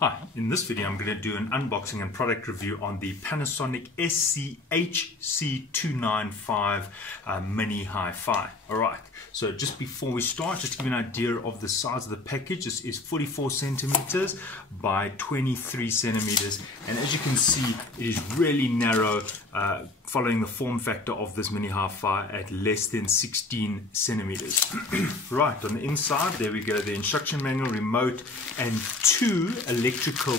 Hi, in this video I'm going to do an unboxing and product review on the Panasonic SC HC295 mini HiFi. Alright, so just before we start, just to give you an idea of the size of the package, this is 44 centimeters by 23 centimeters, and as you can see it is really narrow, following the form factor of this mini HiFi at less than 16 centimeters. Right, on the inside there we go, the instruction manual, remote, and two electrical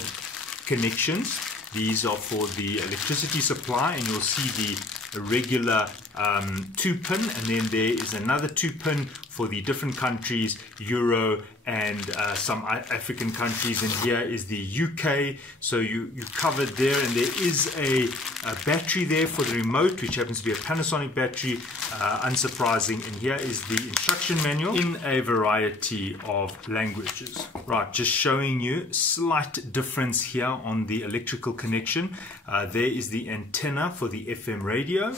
connections. These are for the electricity supply, and you'll see the regular 2-pin, and then there is another 2-pin for the different countries, Euro and some African countries, and here is the UK. So you covered there, and there is a battery there for the remote, which happens to be a Panasonic battery, unsurprising, and here is the instruction manual in a variety of languages. Right, just showing you slight difference here on the electrical connection. There is the antenna for the FM radio.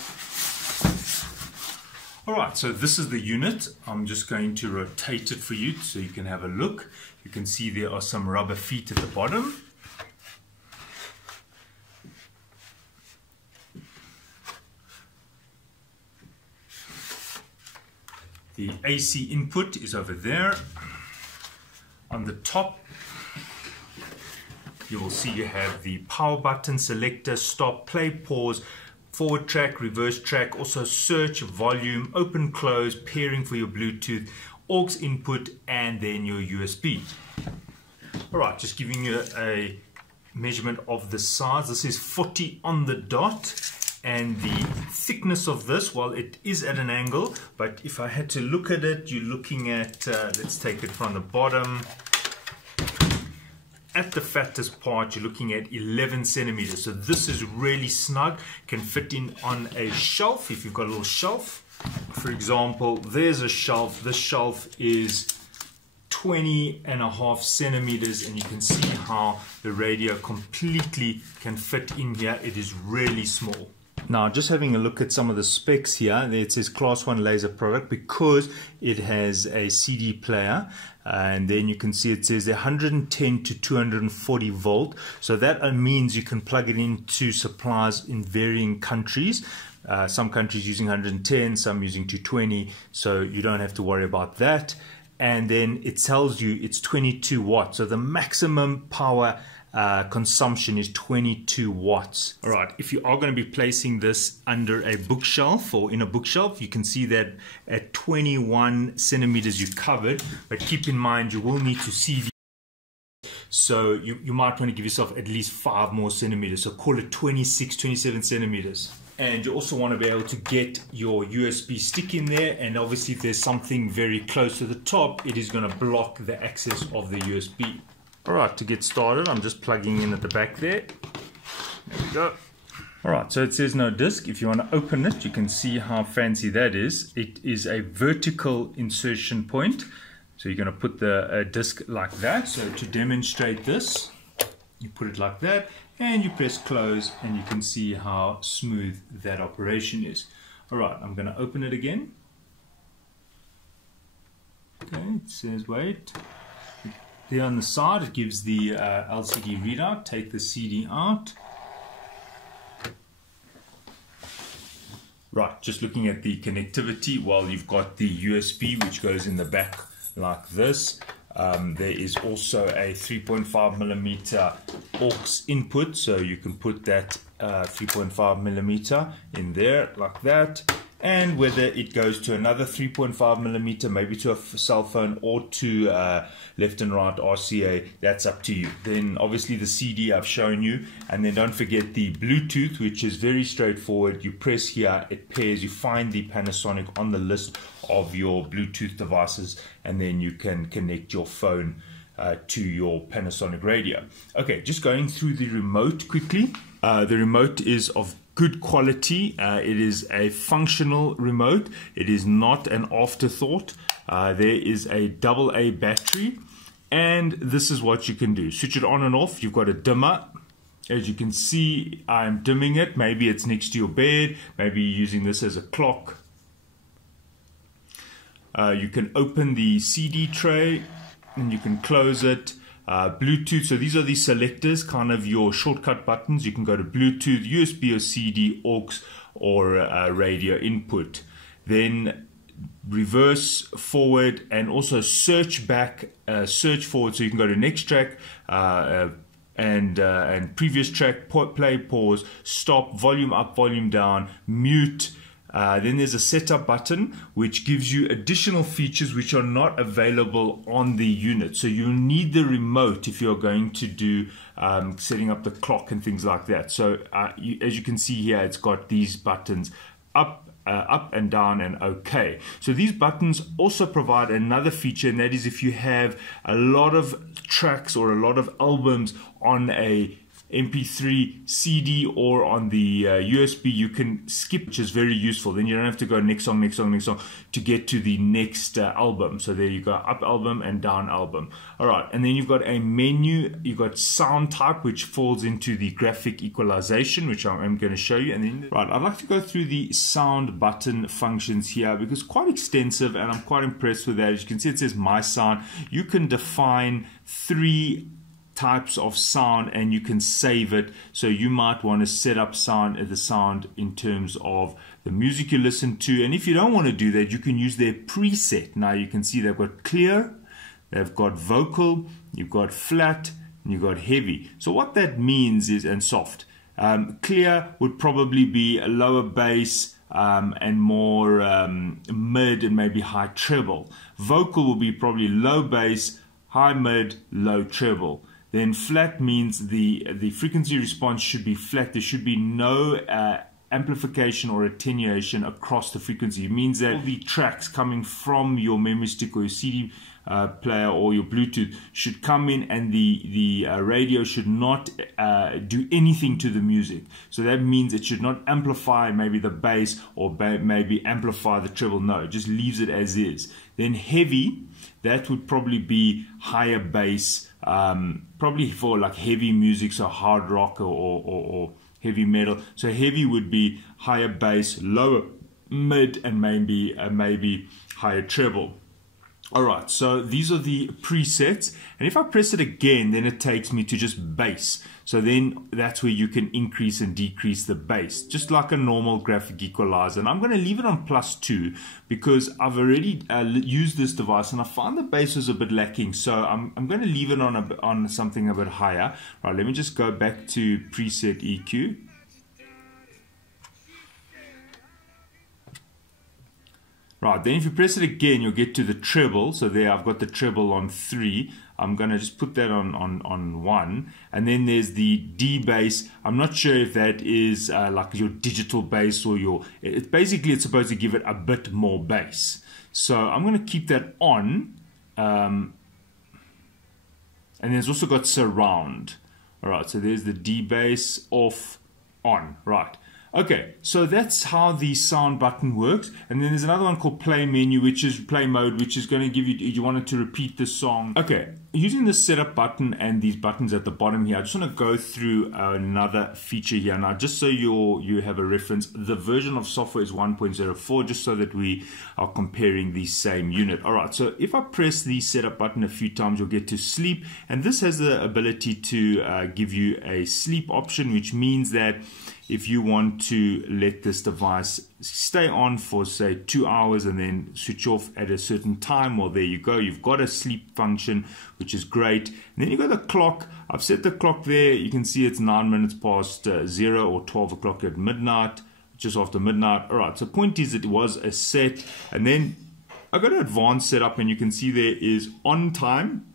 Alright, so this is the unit. I'm just going to rotate it for you so you can have a look. You can see there are some rubber feet at the bottom. The AC input is over there. On the top you will see you have the power button, selector, stop, play, pause, forward track, reverse track, also search, volume, open, close, pairing for your Bluetooth, aux input, and then your USB. Alright, just giving you a measurement of the size. This is 40 on the dot, and the thickness of this, well, it is at an angle, but if I had to look at it, you're looking at, let's take it from the bottom. At the fattest part, you're looking at 11 centimeters. So this is really snug, can fit in on a shelf if you've got a little shelf. For example, there's a shelf. This shelf is 20.5 centimeters, and you can see how the radio completely can fit in here. It is really small. Now, just having a look at some of the specs here, it says Class 1 laser product because it has a CD player, and then you can see it says 110 to 240 volt, so that means you can plug it into supplies in varying countries. Some countries using 110, some using 220, so you don't have to worry about that. And then it tells you it's 22 watts, so the maximum power consumption is 22 watts. Alright, if you are going to be placing this under a bookshelf or in a bookshelf, you can see that at 21 centimeters you're covered, but keep in mind you will need to see so you might want to give yourself at least 5 more centimeters, so call it 26, 27 centimeters. And you also want to be able to get your USB stick in there, and obviously if there's something very close to the top, it is going to block the access of the USB. Alright, to get started, I'm just plugging in at the back there. There we go. Alright, so it says no disc. If you want to open it, you can see how fancy that is. It is a vertical insertion point. So you're going to put the disc like that. So to demonstrate this, you put it like that, and you press close, and you can see how smooth that operation is. Alright, I'm going to open it again. Okay, it says wait. There on the side it gives the LCD readout. Take the CD out. Right, just looking at the connectivity, well, you've got the USB which goes in the back like this. There is also a 3.5mm aux input, so you can put that 3.5mm in there like that. And whether it goes to another 3.5mm, maybe to a cell phone, or to left and right RCA, that's up to you. Then obviously the CD I've shown you, and then don't forget the Bluetooth, which is very straightforward. You press here, it pairs, you find the Panasonic on the list of your Bluetooth devices, and then you can connect your phone to your Panasonic radio. Okay, just going through the remote quickly. The remote is of good quality. It is a functional remote. It is not an afterthought. There is a AA battery, and this is what you can do. Switch it on and off. You've got a dimmer. As you can see, I'm dimming it. Maybe it's next to your bed. Maybe you're using this as a clock. You can open the CD tray and you can close it. Bluetooth. So these are the selectors, kind of your shortcut buttons. You can go to Bluetooth, USB or CD, aux, or radio input. Then reverse, forward, and also search back, search forward. So you can go to next track, and previous track, play, pause, stop, volume up, volume down, mute. Then there's a setup button which gives you additional features which are not available on the unit. So you need the remote if you're going to do setting up the clock and things like that. So as you can see here, it's got these buttons up and down and OK. So these buttons also provide another feature, and that is if you have a lot of tracks or a lot of albums on a MP3 CD or on the USB, you can skip, which is very useful. Then you don't have to go next song, next song, next song to get to the next album. So there you go, up album and down album. All right, and then you've got a menu. You've got sound type, which falls into the graphic equalization, which I'm going to show you. And then, right, I'd like to go through the sound button functions here because it's quite extensive, and I'm quite impressed with that. As you can see, it says My Sound. You can define 3 types of sound and you can save it. So you might want to set up the sound in terms of the music you listen to, and if you don't want to do that, you can use their preset. Now you can see they've got clear, they've got vocal, you've got flat, and you've got heavy. So what that means is, and soft. Clear would probably be a lower bass and more mid and maybe high treble. Vocal will be probably low bass, high mid, low treble. Then flat means the frequency response should be flat. There should be no amplification or attenuation across the frequency. It means that all the tracks coming from your memory stick or your CD player or your Bluetooth should come in, and the radio should not do anything to the music. So that means it should not amplify maybe the bass or maybe amplify the treble. No, it just leaves it as is. Then heavy, that would probably be higher bass, probably for like heavy music, so hard rock or heavy metal. So heavy would be higher bass, lower mid, and maybe higher treble. Alright, so these are the presets, and if I press it again, then it takes me to just bass. So then that's where you can increase and decrease the bass, just like a normal graphic equalizer. And I'm going to leave it on +2 because I've already used this device and I find the bass was a bit lacking. So I'm going to leave it on something a bit higher. Right, let me just go back to preset EQ. Right, then if you press it again, you'll get to the treble. So there I've got the treble on 3. I'm going to just put that on 1. And then there's the D bass. I'm not sure if that is like your digital bass or your... Basically, it's supposed to give it a bit more bass. So I'm going to keep that on. And then it's also got surround. All right, so there's the D bass, off, on. Right. Okay, so that's how the sound button works. And then there's another one called play menu, which is play mode, which is going to give you want it to repeat the song. Okay, using the setup button and these buttons at the bottom here, I just want to go through another feature here. Now, just so you have a reference, the version of software is 1.04, just so that we are comparing the same unit. All right, so if I press the setup button a few times, you'll get to sleep. And this has the ability to give you a sleep option, which means that if you want to let this device stay on for say 2 hours and then switch off at a certain time, well, there you go, you've got a sleep function, which is great. And then you've got the clock. I've set the clock there. You can see it's 9 minutes past 0 or 12 o'clock at midnight, just after midnight. All right, so point is it was a set. And then I got an advanced setup, and you can see there is on time.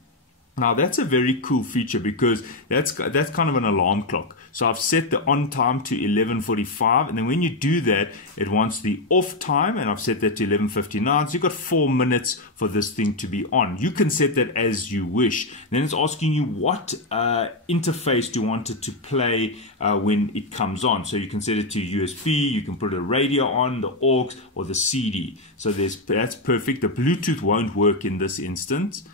Now that's a very cool feature because that's kind of an alarm clock. So I've set the on time to 11:45, and then when you do that, it wants the off time, and I've set that to 11:59. So you've got 4 minutes for this thing to be on. You can set that as you wish. Then it's asking you what interface do you want it to play when it comes on. So you can set it to USB, you can put a radio on, the aux, or the CD. So that's perfect. The Bluetooth won't work in this instance.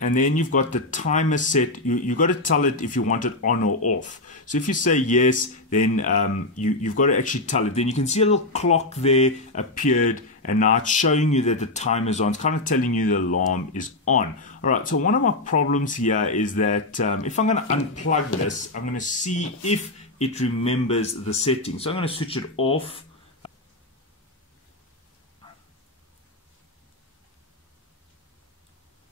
And then you've got the timer set. You've got to tell it if you want it on or off. So if you say yes, then you've got to actually tell it. Then you can see a little clock there appeared, and now it's showing you that the timer is on. It's kind of telling you the alarm is on. All right, so one of my problems here is that if I'm going to unplug this, I'm going to see if it remembers the settings. So I'm going to switch it off.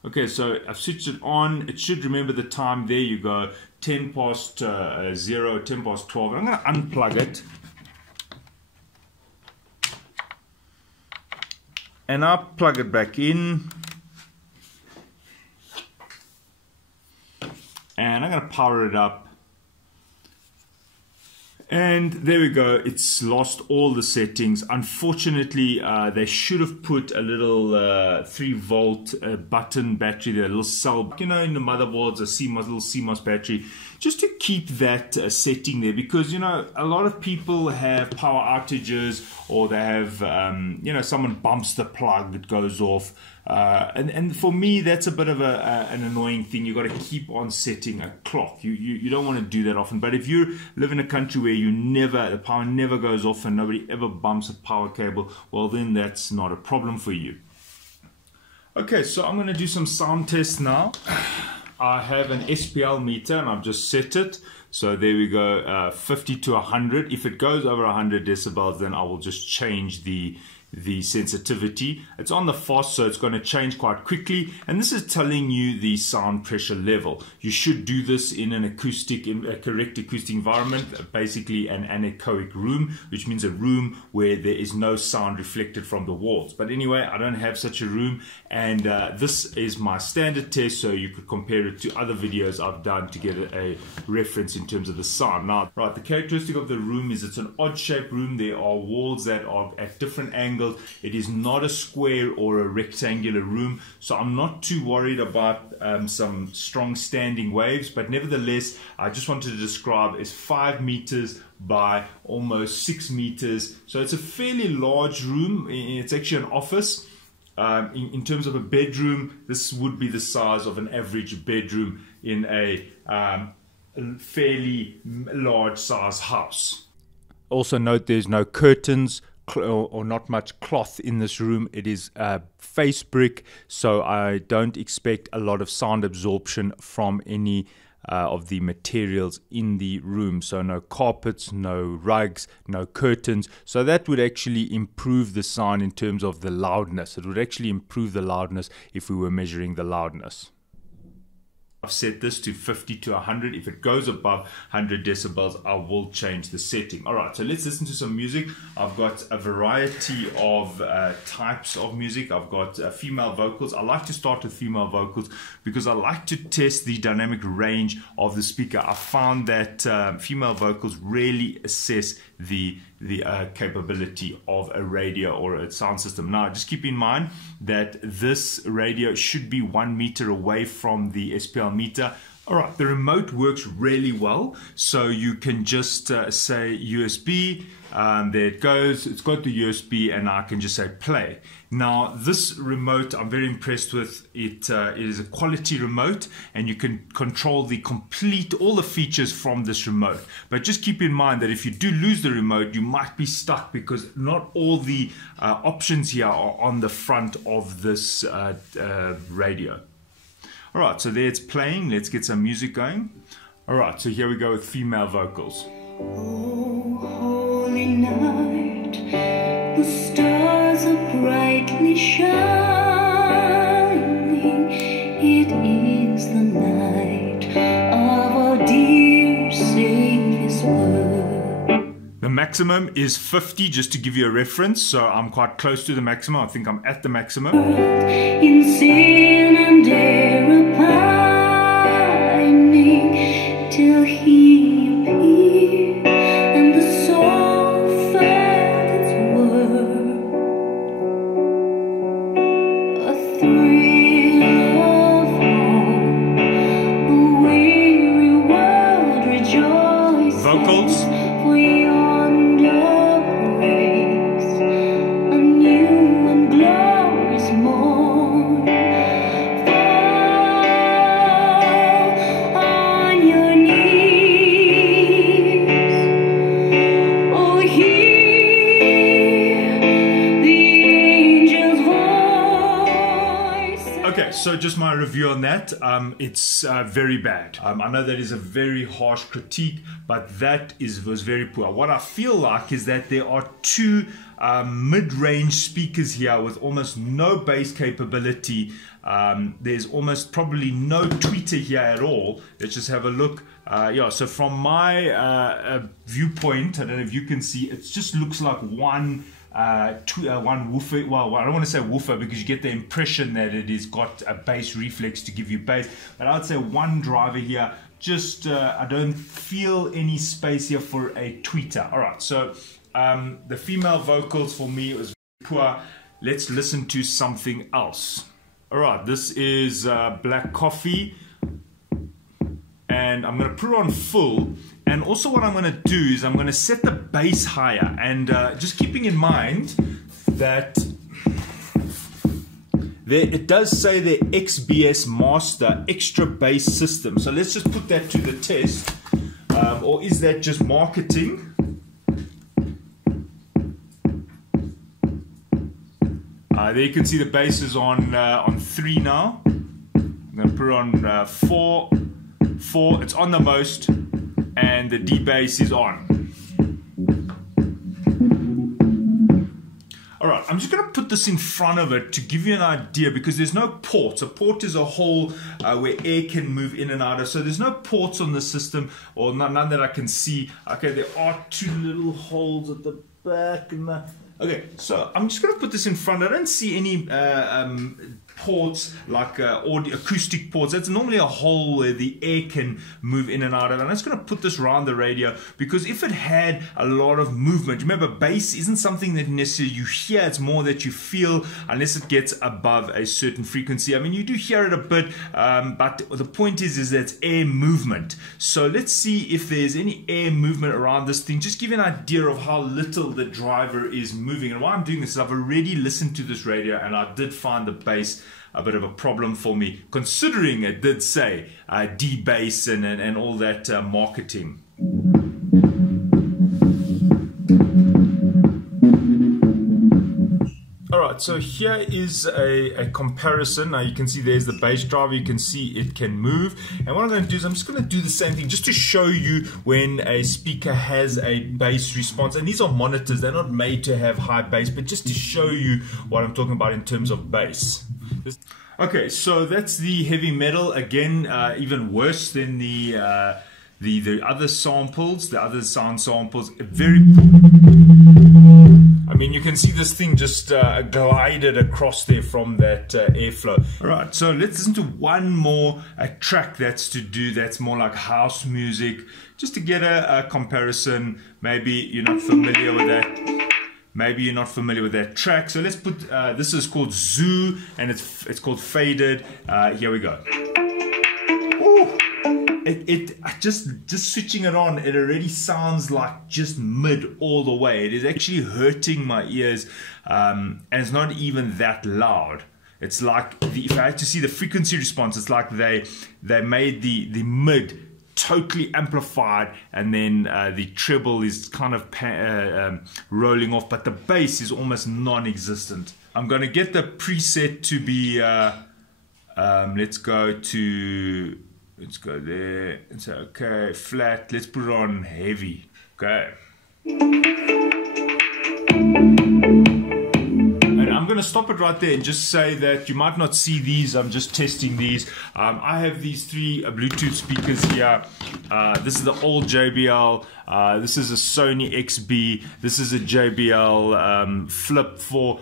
Okay, so I've switched it on. It should remember the time. There you go, 10 past 0, 10 past 12. I'm going to unplug it. And I'll plug it back in. And I'm going to power it up. And there we go, it's lost all the settings. Unfortunately, they should have put a little 3-volt button battery there, a little cell, you know, in the motherboards, a little CMOS battery, just to keep that setting there, because, you know, a lot of people have power outages, or they have, you know, someone bumps the plug, it goes off. And for me, that's a bit of an annoying thing. You've got to keep on setting a clock. You don't want to do that often. But if you live in a country where the power never goes off and nobody ever bumps a power cable, well, then that's not a problem for you. Okay, so I'm going to do some sound tests now. I have an SPL meter and I've just set it. So there we go, 50 to 100. If it goes over 100 decibels, then I will just change the sensitivity. It's on the fast, so it's going to change quite quickly, and this is telling you the sound pressure level. You should do this in a correct acoustic environment, basically an anechoic room, which means a room where there is no sound reflected from the walls. But anyway, I don't have such a room, and this is my standard test, so you could compare it to other videos I've done to get a reference in terms of the sound. Now, right, the characteristic of the room is it's an odd shaped room. There are walls that are at different angles. It is not a square or a rectangular room, so I'm not too worried about some strong standing waves, but nevertheless, I just wanted to describe as 5 meters by almost 6 meters. So it's a fairly large room. It's actually an office. In terms of a bedroom, this would be the size of an average bedroom in a fairly large size house. Also note there's no curtains or not much cloth in this room. It is face brick, so I don't expect a lot of sound absorption from any of the materials in the room. So no carpets, no rugs, no curtains. So that would actually improve the sound in terms of the loudness. It would actually improve the loudness if we were measuring the loudness. I've set this to 50 to 100. If it goes above 100 decibels, I will change the setting. All right, so let's listen to some music. I've got a variety of types of music. I've got female vocals. I like to start with female vocals because I like to test the dynamic range of the speaker. I found that female vocals really assess the capability of a radio or a sound system. Now, just keep in mind that this radio should be 1 meter away from the SPL meter. All right, the remote works really well, so you can just say USB, there it goes, it's got the USB, and I can just say play. Now, this remote I'm very impressed with. It is a quality remote, and you can control all the features from this remote. But just keep in mind that if you do lose the remote, you might be stuck because not all the options here are on the front of this radio. All right, so there it's playing. Let's get some music going. All right, so here we go with female vocals. Oh, holy night, the stars are brightly shining. It is the night of our dear Savior's birth. The maximum is 50, just to give you a reference. So I'm quite close to the maximum. I think I'm at the maximum. In sin and error pining till he appeared, and the soul felt its worth. A thrill of hope, the weary world rejoices. Vocals. For yonder breaks a new and glorious morn. For Okay, so just my review on that. It's very bad. I know that is a very harsh critique, but that was very poor. What I feel like is that there are two mid-range speakers here with almost no bass capability. There's almost probably no tweeter here at all. Let's just have a look. Yeah, so from my viewpoint, I don't know if you can see, it just looks like one woofer. Well, I don't want to say woofer because you get the impression that it has got a bass reflex to give you bass, but I'd say one driver here. Just I don't feel any space here for a tweeter. All right, so the female vocals for me was poor. Let's listen to something else. All right, this is Black Coffee, and I'm going to put it on full. And also what I'm going to do is I'm going to set the bass higher, and just keeping in mind that it does say the XBS Master Extra Bass System. So let's just put that to the test. Or is that just marketing? There you can see the bass is on 3 now. I'm going to put it on 4. It's on the most. And the D bass is on. Alright, I'm just going to put this in front of it to give you an idea, because there's no ports. A port is a hole where air can move in and out of. So there's no ports on the system, or none that I can see. Okay, there are 2 little holes at the back. Okay, so I'm just going to put this in front. I don't see any ports like audio, acoustic ports. That's normally a hole where the air can move in and out of. And I'm just going to put this around the radio, because if it had a lot of movement, remember, bass isn't something that necessarily you hear, it's more that you feel, unless it gets above a certain frequency. I mean, you do hear it a bit, but the point is that it's air movement. So let's see if there's any air movement around this thing. Just give you an idea of how little the driver is moving. And why I'm doing this is I've already listened to this radio, and I did find the bass a bit of a problem for me, considering it did say D bass and all that marketing. Alright, so here is a comparison. Now you can see there's the bass driver, you can see it can move. And what I'm going to do is I'm just going to do the same thing just to show you when a speaker has a bass response. And these are monitors, they're not made to have high bass, but just to show you what I'm talking about in terms of bass. Okay, so that's the heavy metal. Again, even worse than the other samples, the other sound samples. Very, I mean, you can see this thing just glided across there from that airflow. All right, so let's listen to one more track that's more like house music, just to get a comparison. Maybe you're not familiar with that. Maybe you're not familiar with that track. So let's put, this is called Zoo, and it's called Faded. Here we go. Ooh. Just switching it on, it already sounds like just mid all the way. It is actually hurting my ears, and it's not even that loud. It's like, if I had to see the frequency response, it's like they made the mid totally amplified, and then the treble is kind of rolling off, but the bass is almost non-existent. I'm going to get the preset to be let's go there and say okay, flat. Let's put it on heavy. Okay, I'm going to stop it right there and just say that you might not see these. I'm just testing these. I have these 3 Bluetooth speakers here. This is the old JBL. This is a Sony XB. This is a JBL Flip 4.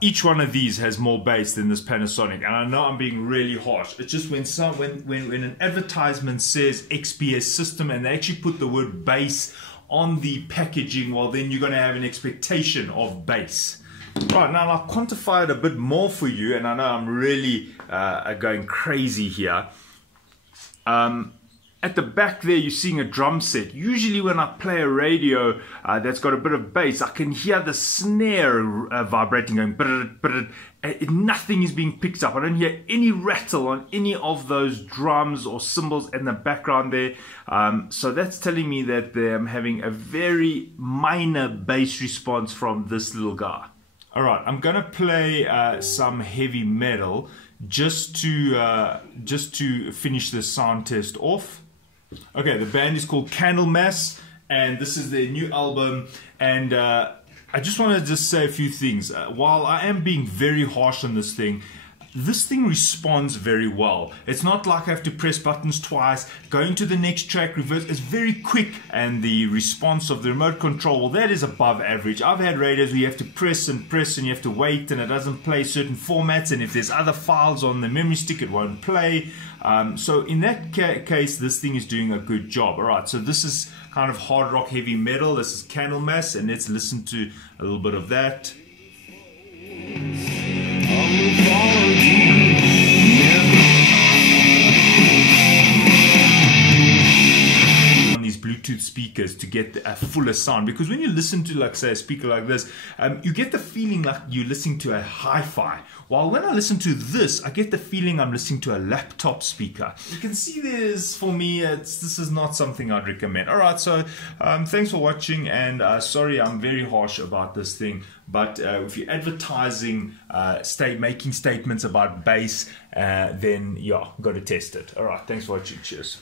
Each one of these has more bass than this Panasonic, and I know I'm being really harsh. It's just when an advertisement says XBS system and they actually put the word bass on the packaging, well, then you're going to have an expectation of bass. Right, now I'll quantify it a bit more for you, and I know I'm really going crazy here. At the back there, you're seeing a drum set. Usually when I play a radio that's got a bit of bass, I can hear the snare vibrating, going brrr, nothing is being picked up. I don't hear any rattle on any of those drums or cymbals in the background there. So that's telling me that I'm having a very minor bass response from this little guy. All right, I'm gonna play some heavy metal just to finish the sound test off. Okay, the band is called Candlemass, and this is their new album. And I just want to say a few things. While I am being very harsh on this thing responds very well. It's not like I have to press buttons twice, going to the next track, reverse. It's very quick, and the response of the remote control, well, that is above average. I've had radios where you have to press and you have to wait, and it doesn't play certain formats, and if there's other files on the memory stick, it won't play. So in that case, this thing is doing a good job. All right, so this is kind of hard rock heavy metal. This is Candlemass, and let's listen to a little bit of that. On these Bluetooth speakers to get a fuller sound, because when you listen to, like, say, a speaker like this, you get the feeling like you're listening to a hi-fi, while when I listen to this, I get the feeling I'm listening to a laptop speaker. You can see this, for me, this is not something I'd recommend. All right, so thanks for watching, and sorry I'm very harsh about this thing, but if you're advertising, making statements about bass, then yeah, got to test it. All right, thanks for watching. Cheers.